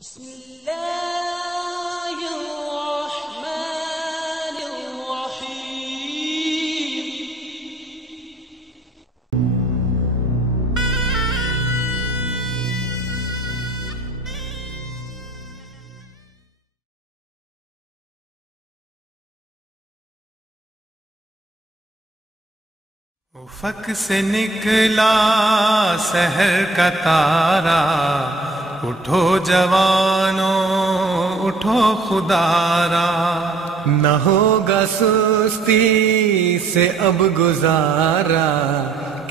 بسم اللہ الرحمن الرحیم۔ افق سے نکلا سحر کا تارا، اٹھو جوانوں اٹھو خدارا، نہ ہوگا سستی سے اب گزارا،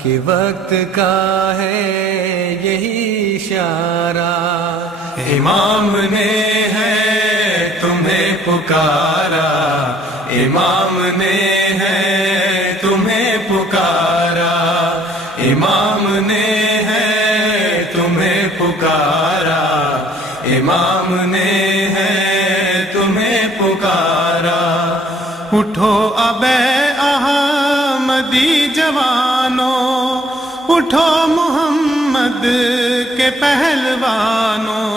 کہ وقت کا ہے یہی اشارہ، امام نے ہے تمہیں پکارا، امام نے ہے تمہیں پکارا، امام نے ہے تمہیں پکارا، امام نے ہے تمہیں پکارا، اٹھو اب احمدی جوانوں، اٹھو محمد کے پہلوانوں،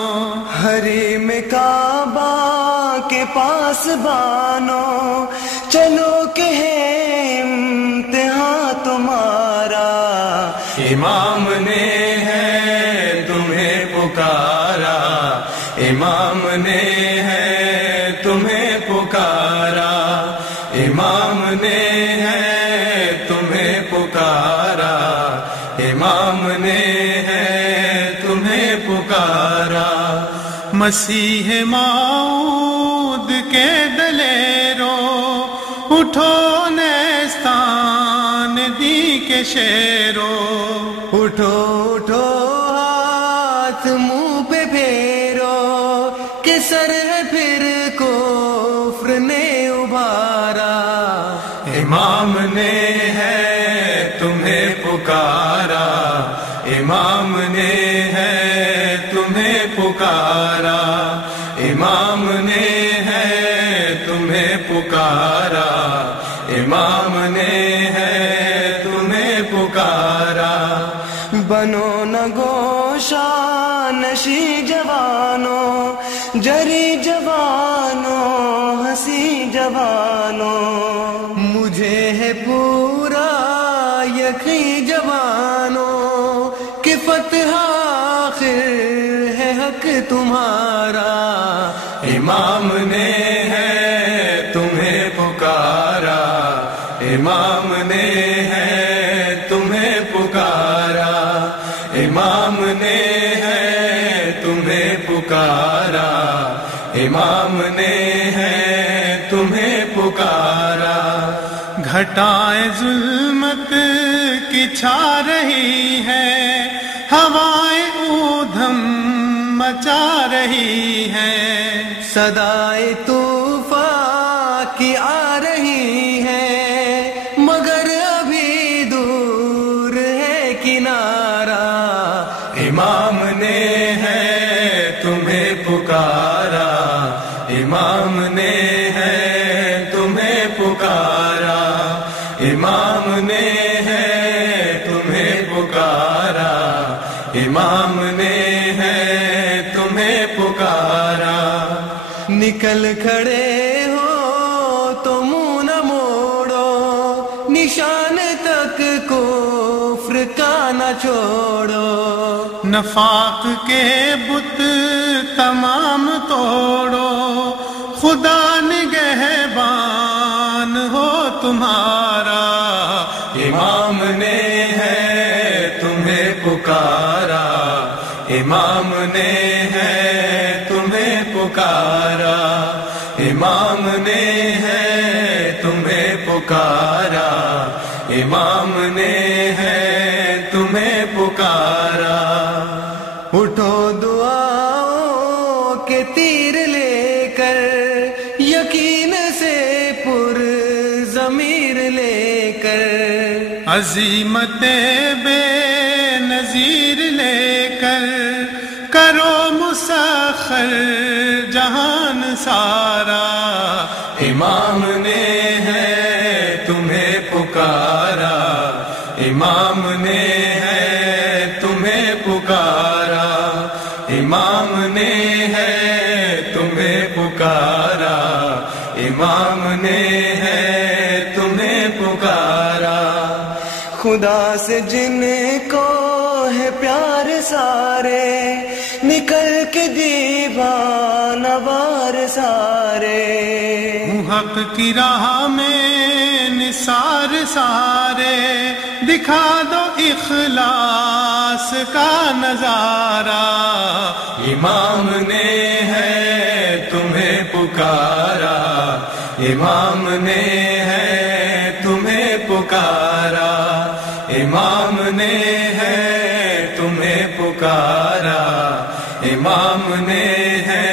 حریم کعبہ کے پاس بانو، چلو کہ ہے امتحان تمہارا، امام نے ہے تمہیں پکارا، امام نے ہے تمہیں پکارا، امام نے ہے تمہیں پکارا، امام نے ہے تمہیں پکارا، مسیح موعود کے دلیروں، اٹھو نیستان دی کے شیروں، اٹھو اٹھو ہاتھ منہ پہ پھیرو، کہ سر ہے پھر کفر نے ابھارا، امام نے ہے تمہیں پکارا، امام نے ہے تمہیں پکارا، امام نے ہے تمہیں پکارا، امام نے ہے تمہیں پکارا، بنو نہ گوشہ نشی جوانوں، جری جوانوں ہنسی جوانوں، مجھے ہے پورا یقین جوانوں، کہ فتح آخر ہے حق تمہارا، امام نے ہے تمہیں پکارا، امام نے ہے تمہیں پکارا، امام نے ہے تمہیں پکارا، امام نے ہے تمہیں پکارا، گھٹائیں ظلمت کی چھا رہی ہے، ہوائیں اودھم مچا رہی ہیں، صدائے طوفان کی آ رہی ہے، مگر ابھی دور ہے کنارہ، امام نے ہے تمہیں پکارا، امام نے ہے تمہیں پکارا، امام نے ہے تمہیں پکارا، امام نے ہے تمہیں پکارا، نکل کھڑے ہو تو منہ نہ موڑو، نشان تک کفر کا نہ چھوڑو، نفاق کے بت تمام توڑو، خدا نگہبان ہو تمہارا، امام نے ہے تمہیں پکارا، امام نے ہے تمہیں پکارا، امام نے ہے تمہیں پکارا، امام نے ہے تمہیں پکارا، اٹھو دعاؤں کے تیر لے کر، یقین سے پر ضمیر لے کر، عظیمت بے نظیر لے کر، کرو مسخر جہان سارا، امام نے ہے تمہیں پکارا، امام نے ہے تمہیں پکارا، امام نے ہے تمہیں پکارا، امام نے ہے تمہیں پکارا، خدا سے جن کو ہے پیار سارے، نکل کے دیوانہ وار سارے، حق کی راہ میں نثار سارے، دکھا دو اخلاص کا نظارہ، امام نے ہے تمہیں پکارا، امام نے ہے تمہیں پکارا، امام نے ہے تمہیں پکارا، امام نے ہے